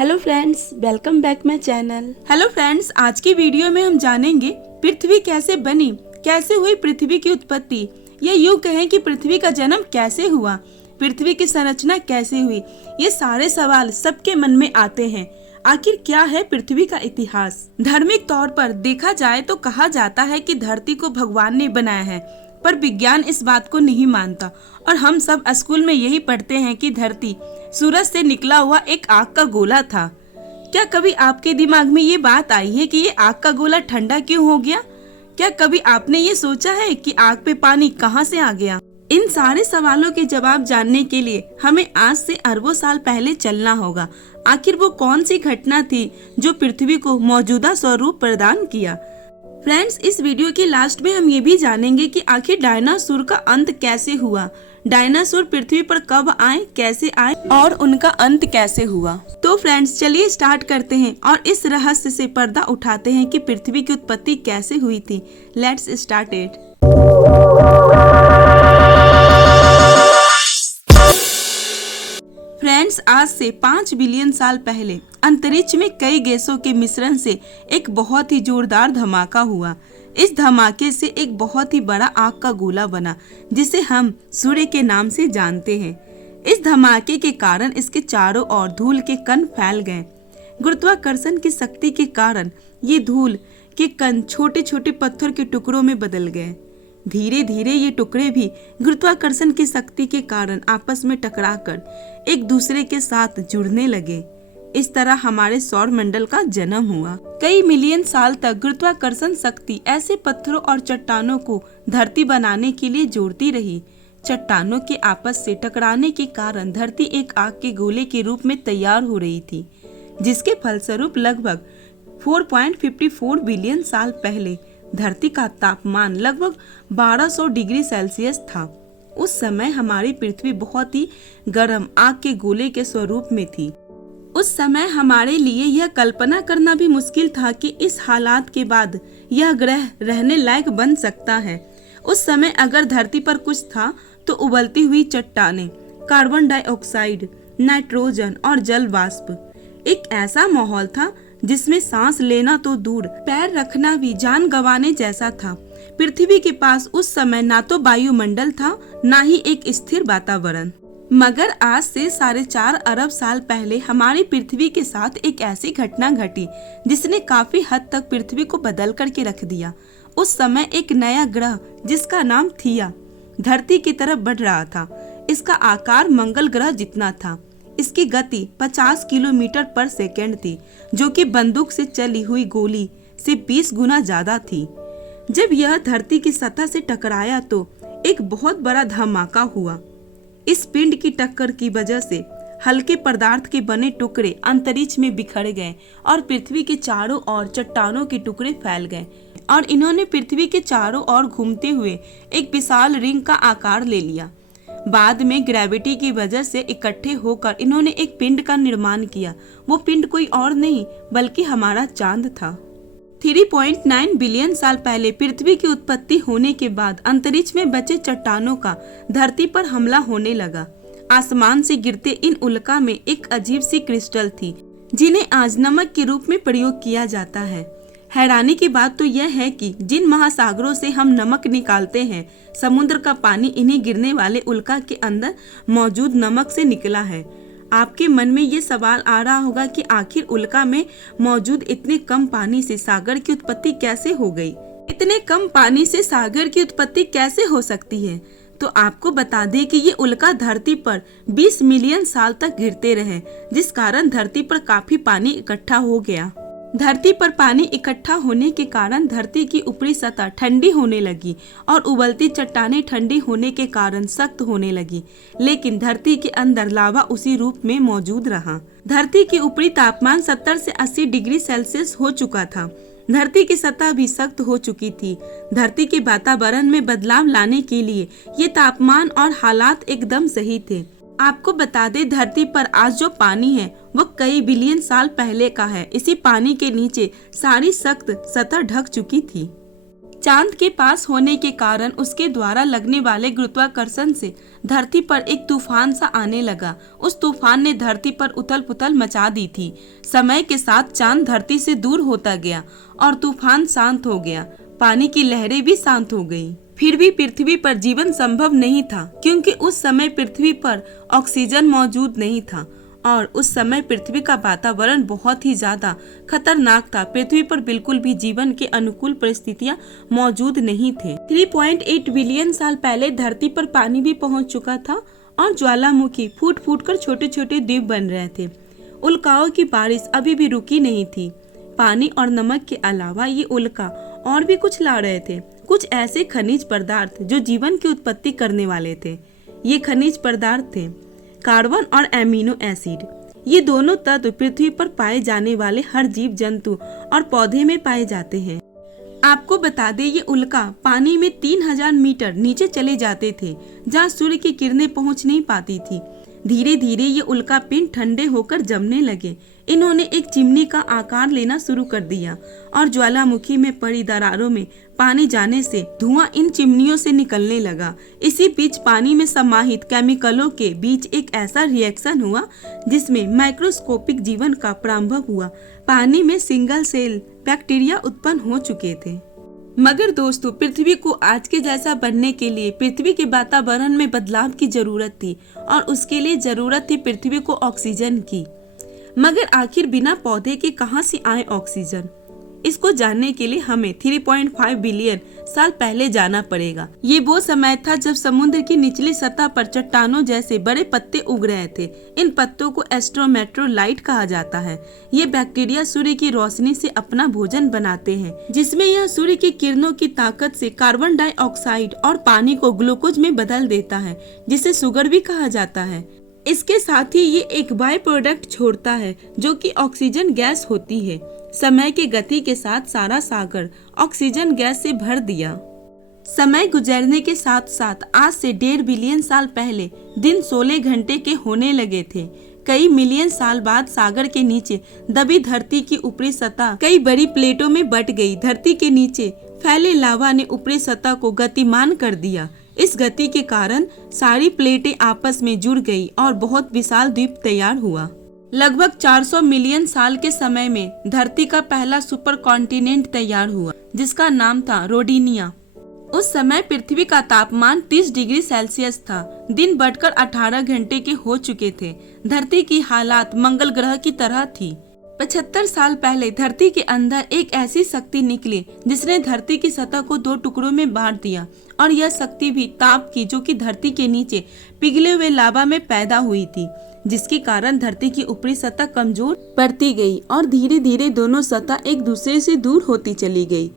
Hello friends, welcome back my channel. Hello friends, आज की video में हम जानेंगे पृथ्वी कैसे बनी, कैसे हुई पृथ्वी की उत्पत्ति, या यूँ कहें कि पृथ्वी का जन्म कैसे हुआ, पृथ्वी की संरचना कैसे हुई। ये सारे सवाल सबके मन में आते हैं। आखिर क्या है पृथ्वी का इतिहास? धार्मिक तौर पर देखा जाए तो कहा जाता है कि धरती को भगवान ने बनाया है, पर विज्ञान इस बात को नहीं मानता और हम सब स्कूल में यही पढ़ते हैं कि धरती सूरज से निकला हुआ एक आग का गोला था। क्या कभी आपके दिमाग में ये बात आई है कि ये आग का गोला ठंडा क्यों हो गया? क्या कभी आपने ये सोचा है कि आग पे पानी कहाँ से आ गया? इन सारे सवालों के जवाब जानने के लिए हमें आज से अरबों साल पहले चलना होगा। आखिर वो कौन सी घटना थी जो पृथ्वी को मौजूदा स्वरूप प्रदान किया? फ्रेंड्स, इस वीडियो के लास्ट में हम ये भी जानेंगे कि आखिर डायनासोर का अंत कैसे हुआ, डायनासोर पृथ्वी पर कब आए, कैसे आए और उनका अंत कैसे हुआ। तो फ्रेंड्स, चलिए स्टार्ट करते हैं और इस रहस्य से पर्दा उठाते हैं कि पृथ्वी की उत्पत्ति कैसे हुई थी। Let's start it. फ्रेंड्स, आज से 5 बिलियन साल पहले अंतरिक्ष में कई गैसों के मिश्रण से एक बहुत ही जोरदार धमाका हुआ। इस धमाके से एक बहुत ही बड़ा आग का गोला बना, जिसे हम सूर्य के नाम से जानते हैं। इस धमाके के कारण इसके चारों ओर धूल के कण फैल गए। गुरुत्वाकर्षण की शक्ति के कारण ये धूल के कण छोटे छोटे पत्थर के टुकड़ों में बदल गए। धीरे धीरे ये टुकड़े भी गुरुत्वाकर्षण की शक्ति के कारण आपस में टकराकर एक दूसरे के साथ जुड़ने लगे। इस तरह हमारे सौर मंडल का जन्म हुआ। कई मिलियन साल तक गुरुत्वाकर्षण शक्ति ऐसे पत्थरों और चट्टानों को धरती बनाने के लिए जोड़ती रही। चट्टानों के आपस से टकराने के कारण धरती एक आग के गोले के रूप में तैयार हो रही थी, जिसके फलस्वरूप लगभग 4.54 बिलियन साल पहले धरती का तापमान लगभग 1200 डिग्री सेल्सियस था। उस समय हमारी पृथ्वी बहुत ही गर्म आग के गोले के स्वरूप में थी। उस समय हमारे लिए यह कल्पना करना भी मुश्किल था कि इस हालात के बाद यह ग्रह रहने लायक बन सकता है। उस समय अगर धरती पर कुछ था तो उबलती हुई चट्टानें, कार्बन डाइऑक्साइड, नाइट्रोजन और जल वाष्प। एक ऐसा माहौल था जिसमें सांस लेना तो दूर, पैर रखना भी जान गंवाने जैसा था। पृथ्वी के पास उस समय ना तो वायुमंडल था, ना ही एक स्थिर वातावरण। मगर आज से 4.5 अरब साल पहले हमारी पृथ्वी के साथ एक ऐसी घटना घटी जिसने काफी हद तक पृथ्वी को बदल करके रख दिया। उस समय एक नया ग्रह जिसका नाम थिया धरती की तरफ बढ़ रहा था। इसका आकार मंगल ग्रह जितना था। इसकी गति 50 किलोमीटर पर सेकेंड थी, जो कि बंदूक से चली हुई गोली से 20 गुना ज्यादा थी। जब यह धरती की सतह से टकराया तो एक बहुत बड़ा धमाका हुआ। इस पिंड की टक्कर की वजह से हल्के पदार्थ के बने टुकड़े अंतरिक्ष में बिखर गए और पृथ्वी के चारों ओर चट्टानों के टुकड़े फैल गए और इन्होंने पृथ्वी के चारों ओर घूमते हुए एक विशाल रिंग का आकार ले लिया। बाद में ग्रेविटी की वजह से इकट्ठे होकर इन्होंने एक पिंड का निर्माण किया। वो पिंड कोई और नहीं बल्कि हमारा चांद था। 3.9 बिलियन साल पहले पृथ्वी की उत्पत्ति होने के बाद अंतरिक्ष में बचे चट्टानों का धरती पर हमला होने लगा। आसमान से गिरते इन उल्का में एक अजीब सी क्रिस्टल थी, जिन्हें आज नमक के रूप में प्रयोग किया जाता है। हैरानी की बात तो यह है कि जिन महासागरों से हम नमक निकालते हैं, समुद्र का पानी इन्हीं गिरने वाले उल्का के अंदर मौजूद नमक से निकला है। आपके मन में ये सवाल आ रहा होगा कि आखिर उल्का में मौजूद इतने कम पानी से सागर की उत्पत्ति कैसे हो गई? इतने कम पानी से सागर की उत्पत्ति कैसे हो सकती है? तो आपको बता दें कि ये उल्का धरती पर 20 मिलियन साल तक गिरते रहे, जिस कारण धरती पर काफी पानी इकट्ठा हो गया। धरती पर पानी इकट्ठा होने के कारण धरती की ऊपरी सतह ठंडी होने लगी और उबलती चट्टानें ठंडी होने के कारण सख्त होने लगी, लेकिन धरती के अंदर लावा उसी रूप में मौजूद रहा। धरती की ऊपरी तापमान 70 से 80 डिग्री सेल्सियस हो चुका था। धरती की सतह भी सख्त हो चुकी थी। धरती के वातावरण में बदलाव लाने के लिए ये तापमान और हालात एकदम सही थे। आपको बता दें, धरती पर आज जो पानी है वो कई बिलियन साल पहले का है। इसी पानी के नीचे सारी सख्त सतह ढक चुकी थी। चांद के पास होने के कारण उसके द्वारा लगने वाले गुरुत्वाकर्षण से धरती पर एक तूफान सा आने लगा। उस तूफान ने धरती पर उथल पुथल मचा दी थी। समय के साथ चांद धरती से दूर होता गया और तूफान शांत हो गया। पानी की लहरें भी शांत हो गई। फिर भी पृथ्वी पर जीवन संभव नहीं था, क्योंकि उस समय पृथ्वी पर ऑक्सीजन मौजूद नहीं था और उस समय पृथ्वी का वातावरण बहुत ही ज्यादा खतरनाक था। पृथ्वी पर बिल्कुल भी जीवन के अनुकूल परिस्थितियां मौजूद नहीं थे। 3.8 बिलियन साल पहले धरती पर पानी भी पहुंच चुका था और ज्वालामुखी फूट फूट कर छोटे छोटे द्वीप बन रहे थे। उल्काओं की बारिश अभी भी रुकी नहीं थी। पानी और नमक के अलावा ये उल्का और भी कुछ ला रहे थे, कुछ ऐसे खनिज पदार्थ जो जीवन की उत्पत्ति करने वाले थे। ये खनिज पदार्थ थे कार्बन और एमिनो एसिड। ये दोनों तत्व पृथ्वी पर पाए जाने वाले हर जीव जंतु और पौधे में पाए जाते हैं। आपको बता दें, ये उल्का पानी में 3000 मीटर नीचे चले जाते थे, जहाँ सूर्य की किरणें पहुँच नहीं पाती थी। धीरे धीरे ये उल्का पिंड ठंडे होकर जमने लगे। इन्होंने एक चिमनी का आकार लेना शुरू कर दिया और ज्वालामुखी में पड़ी दरारों में पानी जाने से धुआं इन चिमनियों से निकलने लगा। इसी बीच पानी में समाहित केमिकलों के बीच एक ऐसा रिएक्शन हुआ जिसमें माइक्रोस्कोपिक जीवन का प्रारंभ हुआ। पानी में सिंगल सेल बैक्टीरिया उत्पन्न हो चुके थे। मगर दोस्तों, पृथ्वी को आज के जैसा बनने के लिए पृथ्वी के वातावरण में बदलाव की जरूरत थी और उसके लिए जरूरत थी पृथ्वी को ऑक्सीजन की। मगर आखिर बिना पौधे के कहां से आए ऑक्सीजन? इसको जानने के लिए हमें 3.5 बिलियन साल पहले जाना पड़ेगा। ये वो समय था जब समुद्र की निचली सतह पर चट्टानों जैसे बड़े पत्ते उग रहे थे। इन पत्तों को एस्ट्रोमेट्रोलाइट कहा जाता है। ये बैक्टीरिया सूर्य की रोशनी से अपना भोजन बनाते हैं, जिसमें यह सूर्य की किरणों की ताकत से कार्बन डाइऑक्साइड और पानी को ग्लूकोज में बदल देता है, जिसे शुगर भी कहा जाता है। इसके साथ ही ये एक बाय प्रोडक्ट छोड़ता है जो कि ऑक्सीजन गैस होती है। समय की गति के साथ सारा सागर ऑक्सीजन गैस से भर दिया। समय गुजरने के साथ साथ आज से 1.5 बिलियन साल पहले दिन 16 घंटे के होने लगे थे। कई मिलियन साल बाद सागर के नीचे दबी धरती की ऊपरी सतह कई बड़ी प्लेटों में बट गई। धरती के नीचे फैले लावा ने ऊपरी सतह को गतिमान कर दिया। इस गति के कारण सारी प्लेटें आपस में जुड़ गई और बहुत विशाल द्वीप तैयार हुआ। लगभग 400 मिलियन साल के समय में धरती का पहला सुपर कॉन्टिनेंट तैयार हुआ, जिसका नाम था रोडिनिया। उस समय पृथ्वी का तापमान 30 डिग्री सेल्सियस था। दिन बढ़कर 18 घंटे के हो चुके थे। धरती की हालात मंगल ग्रह की तरह थी। 75 साल पहले धरती के अंदर एक ऐसी शक्ति निकली जिसने धरती की सतह को 2 टुकड़ों में बांट दिया, और यह शक्ति भी ताप की, जो कि धरती के नीचे पिघले हुए लावा में पैदा हुई थी, जिसके कारण धरती की ऊपरी सतह कमजोर पड़ती गई और धीरे धीरे दोनों सतह एक दूसरे से दूर होती चली गई,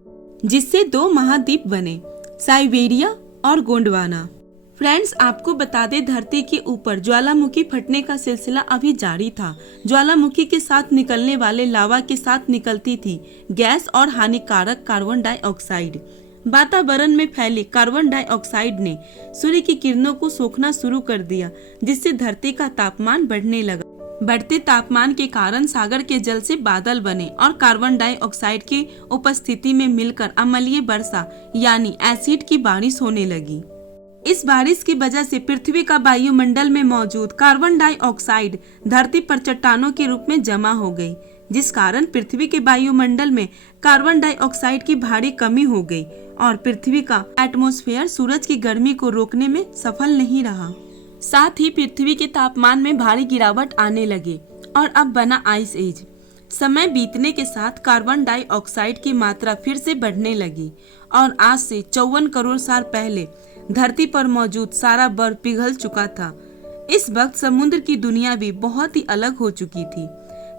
जिससे 2 महाद्वीप बने, साइबेरिया और गोंडवाना। फ्रेंड्स, आपको बता दें, धरती के ऊपर ज्वालामुखी फटने का सिलसिला अभी जारी था। ज्वालामुखी के साथ निकलने वाले लावा के साथ निकलती थी गैस और हानिकारक कार्बन डाइऑक्साइड। वातावरण में फैले कार्बन डाइऑक्साइड ने सूर्य की किरणों को सोखना शुरू कर दिया, जिससे धरती का तापमान बढ़ने लगा। बढ़ते तापमान के कारण सागर के जल से बादल बने और कार्बन डाइऑक्साइड की उपस्थिति में मिलकर अम्लीय वर्षा यानी एसिड की बारिश होने लगी। इस बारिश की वजह से पृथ्वी का वायुमंडल में मौजूद कार्बन डाइऑक्साइड धरती पर चट्टानों के रूप में जमा हो गई, जिस कारण पृथ्वी के वायुमंडल में कार्बन डाइऑक्साइड की भारी कमी हो गई और पृथ्वी का एटमॉस्फेयर सूरज की गर्मी को रोकने में सफल नहीं रहा। साथ ही पृथ्वी के तापमान में भारी गिरावट आने लगी और अब बना आइस एज। समय बीतने के साथ कार्बन डाइऑक्साइड की मात्रा फिर से बढ़ने लगी और आज से 54 करोड़ साल पहले धरती पर मौजूद सारा बर्फ पिघल चुका था। इस वक्त समुद्र की दुनिया भी बहुत ही अलग हो चुकी थी।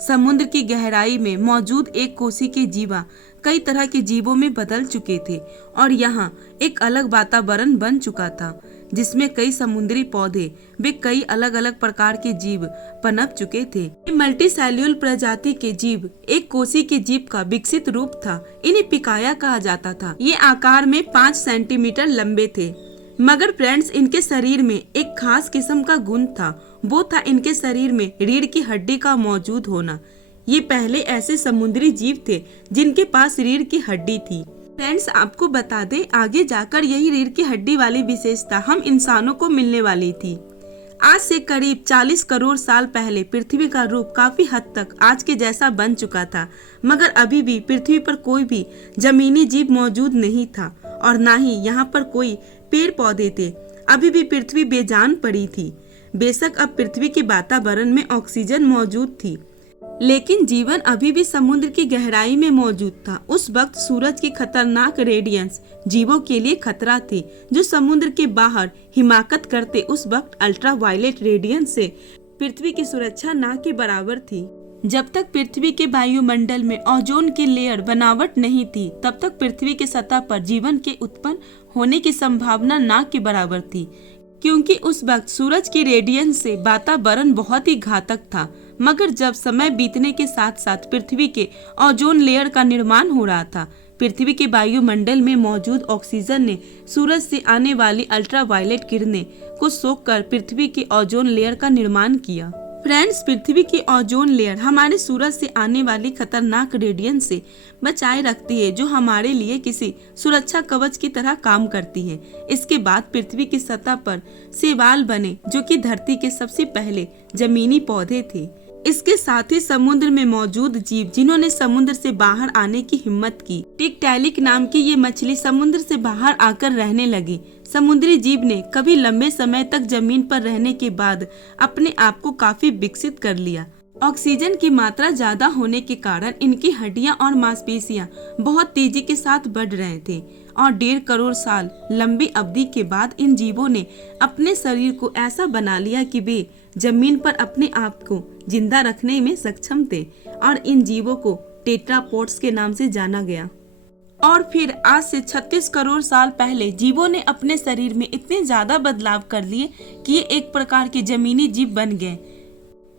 समुद्र की गहराई में मौजूद एक कोसी के जीवा कई तरह के जीवों में बदल चुके थे और यहाँ एक अलग वातावरण बन चुका था, जिसमें कई समुद्री पौधे वे कई अलग अलग प्रकार के जीव पनप चुके थे। मल्टी सेल्यूल प्रजाति के जीव एक कोसी के जीव का विकसित रूप था। इन्हें पिकाया कहा जाता था। ये आकार में 5 सेंटीमीटर लंबे थे। मगर फ्रेंड्स, इनके शरीर में एक खास किस्म का गुण था, वो था इनके शरीर में रीढ़ की हड्डी का मौजूद होना। ये पहले ऐसे समुद्री जीव थे जिनके पास रीढ़ की हड्डी थी। फ्रेंड्स, आपको बता दें, आगे जाकर यही रीढ़ की हड्डी वाली विशेषता हम इंसानों को मिलने वाली थी। आज से करीब 40 करोड़ साल पहले पृथ्वी का रूप काफी हद तक आज के जैसा बन चुका था, मगर अभी भी पृथ्वी पर कोई भी जमीनी जीव मौजूद नहीं था और ना ही यहाँ पर कोई पेड़ पौधे थे। अभी भी पृथ्वी बेजान पड़ी थी। बेशक अब पृथ्वी के वातावरण में ऑक्सीजन मौजूद थी, लेकिन जीवन अभी भी समुद्र की गहराई में मौजूद था। उस वक्त सूरज की खतरनाक रेडियंस जीवों के लिए खतरा थी, जो समुद्र के बाहर हिमाकत करते। उस वक्त अल्ट्रावायलेट रेडियंस से पृथ्वी की सुरक्षा ना के बराबर थी। जब तक पृथ्वी के वायुमंडल में ओजोन की लेयर बनावट नहीं थी, तब तक पृथ्वी की सतह पर जीवन के उत्पन्न होने की संभावना ना के बराबर थी, क्योंकि उस वक्त सूरज की रेडियंस से वातावरण बहुत ही घातक था। मगर जब समय बीतने के साथ साथ पृथ्वी के ओजोन लेयर का निर्माण हो रहा था, पृथ्वी के वायुमंडल में मौजूद ऑक्सीजन ने सूरज से आने वाली अल्ट्रावायलेट किरणें को सोखकर पृथ्वी के ओजोन लेयर का निर्माण किया। फ्रेंड्स, पृथ्वी की ओजोन लेयर हमारे सूरज से आने वाली खतरनाक रेडियंस से बचाए रखती है, जो हमारे लिए किसी सुरक्षा कवच की तरह काम करती है। इसके बाद पृथ्वी की सतह पर शैवाल बने, जो कि धरती के सबसे पहले जमीनी पौधे थे। इसके साथ ही समुद्र में मौजूद जीव जिन्होंने समुद्र से बाहर आने की हिम्मत की। टिकटैलिक नाम की ये मछली समुद्र से बाहर आकर रहने लगी। समुद्री जीव ने कभी लंबे समय तक जमीन पर रहने के बाद अपने आप को काफी विकसित कर लिया। ऑक्सीजन की मात्रा ज्यादा होने के कारण इनकी हड्डियां और मांसपेशियां बहुत तेजी के साथ बढ़ रहे थे और 1.5 करोड़ साल लंबी अवधि के बाद इन जीवों ने अपने शरीर को ऐसा बना लिया कि वे जमीन पर अपने आप को जिंदा रखने में सक्षम थे और इन जीवों को टेट्रापोड्स के नाम से जाना गया। और फिर आज से 36 करोड़ साल पहले जीवों ने अपने शरीर में इतने ज्यादा बदलाव कर लिए कि ये एक प्रकार के जमीनी जीव बन गए।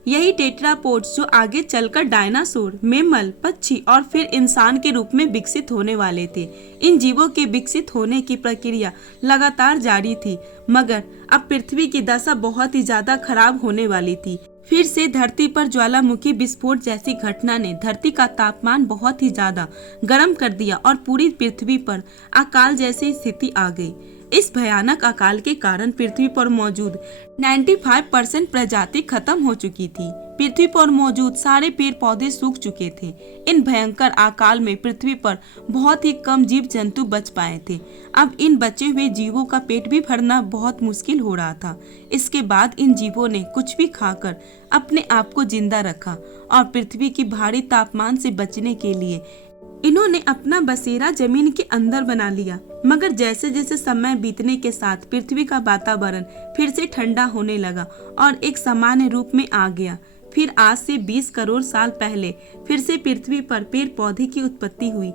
यही टेट्रापोड्स जो आगे चलकर डायनासोर, मेमल, पक्षी और फिर इंसान के रूप में विकसित होने वाले थे। इन जीवों के विकसित होने की प्रक्रिया लगातार जारी थी, मगर अब पृथ्वी की दशा बहुत ही ज्यादा खराब होने वाली थी। फिर से धरती पर ज्वालामुखी विस्फोट जैसी घटना ने धरती का तापमान बहुत ही ज्यादा गर्म कर दिया और पूरी पृथ्वी पर अकाल जैसी स्थिति आ गई। इस भयानक अकाल के कारण पृथ्वी पर मौजूद 95% प्रजाति खत्म हो चुकी थी। पृथ्वी पर मौजूद सारे पेड़ पौधे सूख चुके थे। इन भयंकर अकाल में पृथ्वी पर बहुत ही कम जीव जंतु बच पाए थे। अब इन बचे हुए जीवों का पेट भी भरना बहुत मुश्किल हो रहा था। इसके बाद इन जीवों ने कुछ भी खाकर अपने आप को जिंदा रखा और पृथ्वी की भारी तापमान से बचने के लिए इन्होंने अपना बसेरा जमीन के अंदर बना लिया। मगर जैसे जैसे समय बीतने के साथ पृथ्वी का वातावरण फिर से ठंडा होने लगा और एक सामान्य रूप में आ गया। फिर आज से 20 करोड़ साल पहले फिर से पृथ्वी पर पेड़ पौधे की उत्पत्ति हुई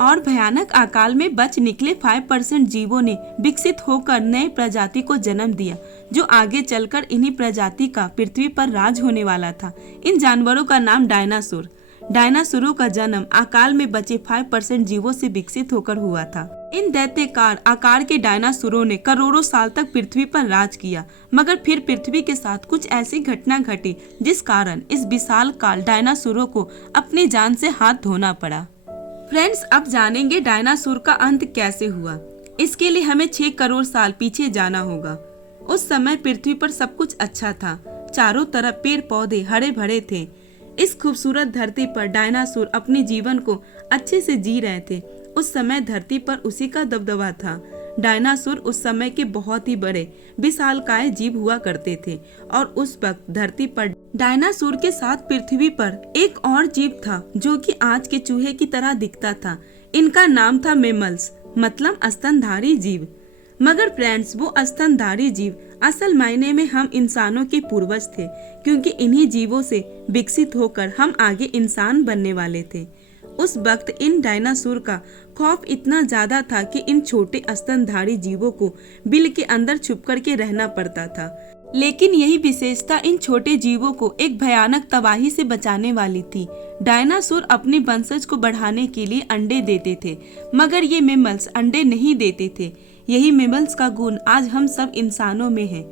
और भयानक अकाल में बच निकले 5% जीवों ने विकसित होकर नए प्रजाति को जन्म दिया, जो आगे चलकर इन्हीं प्रजाति का पृथ्वी पर राज होने वाला था। इन जानवरों का नाम डायनासोर। डायनासोरों का जन्म अकाल में बचे 5% जीवों से विकसित होकर हुआ था। इन दैत्याकार आकार के डायनासोरों ने करोड़ों साल तक पृथ्वी पर राज किया, मगर फिर पृथ्वी के साथ कुछ ऐसी घटना घटी जिस कारण इस विशाल काल डायनासोरों को अपनी जान से हाथ धोना पड़ा। फ्रेंड्स, अब जानेंगे डायनासोर का अंत कैसे हुआ। इसके लिए हमें 6 करोड़ साल पीछे जाना होगा। उस समय पृथ्वी पर सब कुछ अच्छा था। चारों तरफ पेड़ पौधे हरे भरे थे। इस खूबसूरत धरती पर डायनासोर अपने जीवन को अच्छे से जी रहे थे। उस समय धरती पर उसी का दबदबा था। डायनासोर उस समय के बहुत ही बड़े विशालकाय जीव हुआ करते थे और उस वक्त धरती पर डायनासोर के साथ पृथ्वी पर एक और जीव था जो कि आज के चूहे की तरह दिखता था। इनका नाम था मेमल्स, मतलब स्तनधारी जीव। मगर फ्रेंड्स, वो स्तनधारी जीव असल मायने में हम इंसानों के पूर्वज थे, क्योंकि इन्हीं जीवों से विकसित होकर हम आगे इंसान बनने वाले थे। उस वक्त इन डायनासोर का खौफ इतना ज्यादा था कि इन छोटे स्तनधारी जीवों को बिल के अंदर छुप कर के रहना पड़ता था। लेकिन यही विशेषता इन छोटे जीवों को एक भयानक तबाही से बचाने वाली थी। डायनासोर अपने वंशज को बढ़ाने के लिए अंडे देते थे, मगर ये मेमल्स अंडे नहीं देते थे। यही मेमल्स का गुण आज हम सब इंसानों में है।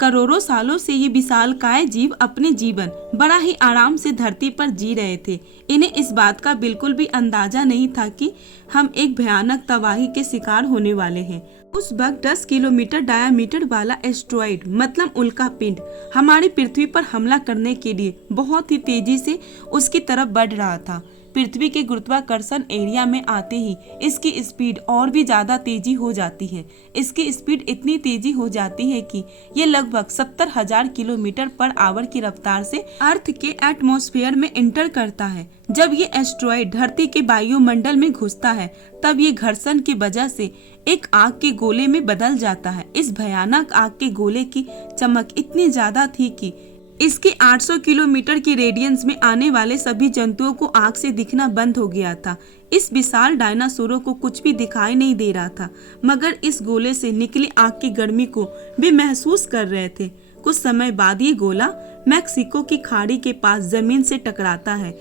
करोड़ों सालों से ये विशालकाय जीव अपने जीवन बड़ा ही आराम से धरती पर जी रहे थे। इन्हें इस बात का बिल्कुल भी अंदाजा नहीं था कि हम एक भयानक तबाही के शिकार होने वाले हैं। उस वक्त 10 किलोमीटर डायामीटर वाला एस्ट्रॉइड मतलब उल्का पिंड हमारी पृथ्वी पर हमला करने के लिए बहुत ही तेजी से उसकी तरफ बढ़ रहा था। पृथ्वी के गुरुत्वाकर्षण एरिया में आते ही इसकी स्पीड और भी ज्यादा तेजी हो जाती है। इसकी स्पीड इतनी तेजी हो जाती है कि ये लगभग 70,000 किलोमीटर पर आवर की रफ्तार से अर्थ के एटमॉस्फेयर में एंटर करता है। जब ये एस्ट्रॉइड धरती के वायुमंडल में घुसता है तब ये घर्षण की वजह से एक आग के गोले में बदल जाता है। इस भयानक आग के गोले की चमक इतनी ज्यादा थी कि इसके 800 किलोमीटर की रेडियंस में आने वाले सभी जंतुओं को आग से दिखना बंद हो गया था। इस विशाल डायनासोरों को कुछ भी दिखाई नहीं दे रहा था, मगर इस गोले से निकली आग की गर्मी को वे महसूस कर रहे थे। कुछ समय बाद ये गोला मैक्सिको की खाड़ी के पास जमीन से टकराता है।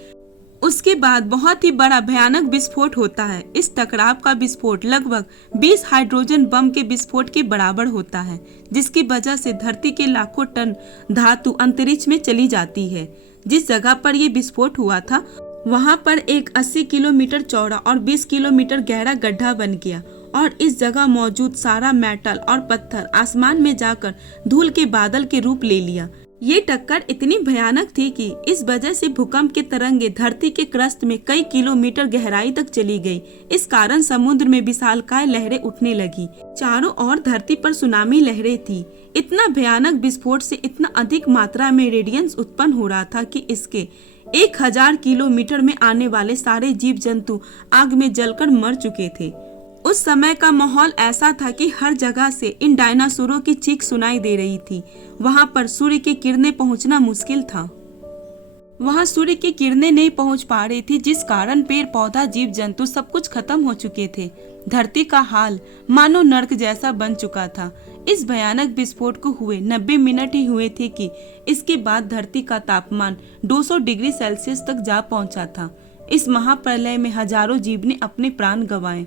उसके बाद बहुत ही बड़ा भयानक विस्फोट होता है। इस टकराव का विस्फोट लगभग 20 हाइड्रोजन बम के विस्फोट के बराबर होता है, जिसकी वजह से धरती के लाखों टन धातु अंतरिक्ष में चली जाती है। जिस जगह पर यह विस्फोट हुआ था वहां पर एक 80 किलोमीटर चौड़ा और 20 किलोमीटर गहरा गड्ढा बन गया और इस जगह मौजूद सारा मेटल और पत्थर आसमान में जाकर धूल के बादल के रूप ले लिया। ये टक्कर इतनी भयानक थी कि इस वजह से भूकंप की तरंगे धरती के क्रस्ट में कई किलोमीटर गहराई तक चली गई। इस कारण समुद्र में विशालकाय लहरें उठने लगी। चारों ओर धरती पर सुनामी लहरें थी। इतना भयानक विस्फोट से इतना अधिक मात्रा में रेडियंस उत्पन्न हो रहा था कि इसके 1000 किलोमीटर में आने वाले सारे जीव जंतु आग में जलकर मर चुके थे। उस समय का माहौल ऐसा था कि हर जगह से इन डायनासोरों की चीख सुनाई दे रही थी। वहां पर सूर्य की किरणें पहुंचना मुश्किल था। वहां सूर्य की किरणें नहीं पहुंच पा रही थी, जिस कारण पेड़ पौधा जीव जंतु सब कुछ खत्म हो चुके थे। धरती का हाल मानो नर्क जैसा बन चुका था। इस भयानक विस्फोट को हुए 90 मिनट ही हुए थे कि इसके बाद धरती का तापमान 200 डिग्री सेल्सियस तक जा पहुंचा था। इस महाप्रलय में हजारों जीव ने अपने प्राण गंवाए।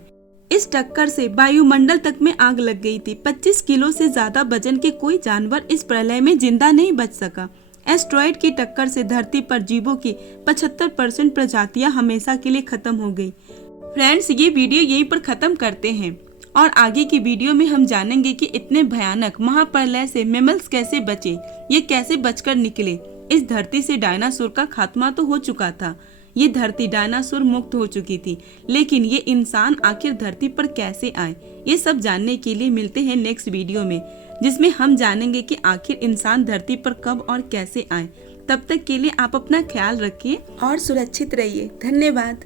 इस टक्कर से वायुमंडल तक में आग लग गई थी। 25 किलो से ज्यादा वजन के कोई जानवर इस प्रलय में जिंदा नहीं बच सका। एस्ट्रॉइड की टक्कर से धरती पर जीवों की 75% प्रजातियां हमेशा के लिए खत्म हो गई। फ्रेंड्स, ये वीडियो यहीं पर खत्म करते हैं और आगे की वीडियो में हम जानेंगे कि इतने भयानक महाप्रलय से मैमल्स कैसे बचे, ये कैसे बचकर निकले। इस धरती से डायनासोर का खात्मा तो हो चुका था, ये धरती डायनासोर मुक्त हो चुकी थी, लेकिन ये इंसान आखिर धरती पर कैसे आए, ये सब जानने के लिए मिलते हैं नेक्स्ट वीडियो में, जिसमें हम जानेंगे कि आखिर इंसान धरती पर कब और कैसे आए। तब तक के लिए आप अपना ख्याल रखिए और सुरक्षित रहिए। धन्यवाद।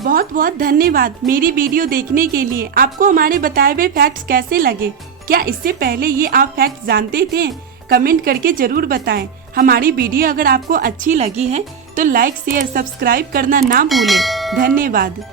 बहुत बहुत धन्यवाद मेरी वीडियो देखने के लिए। आपको हमारे बताए हुए फैक्ट्स कैसे लगे? क्या इससे पहले ये आप फैक्ट्स जानते थे? कमेंट करके जरूर बताएं। हमारी वीडियो अगर आपको अच्छी लगी है तो लाइक शेयर सब्सक्राइब करना ना भूलें। धन्यवाद।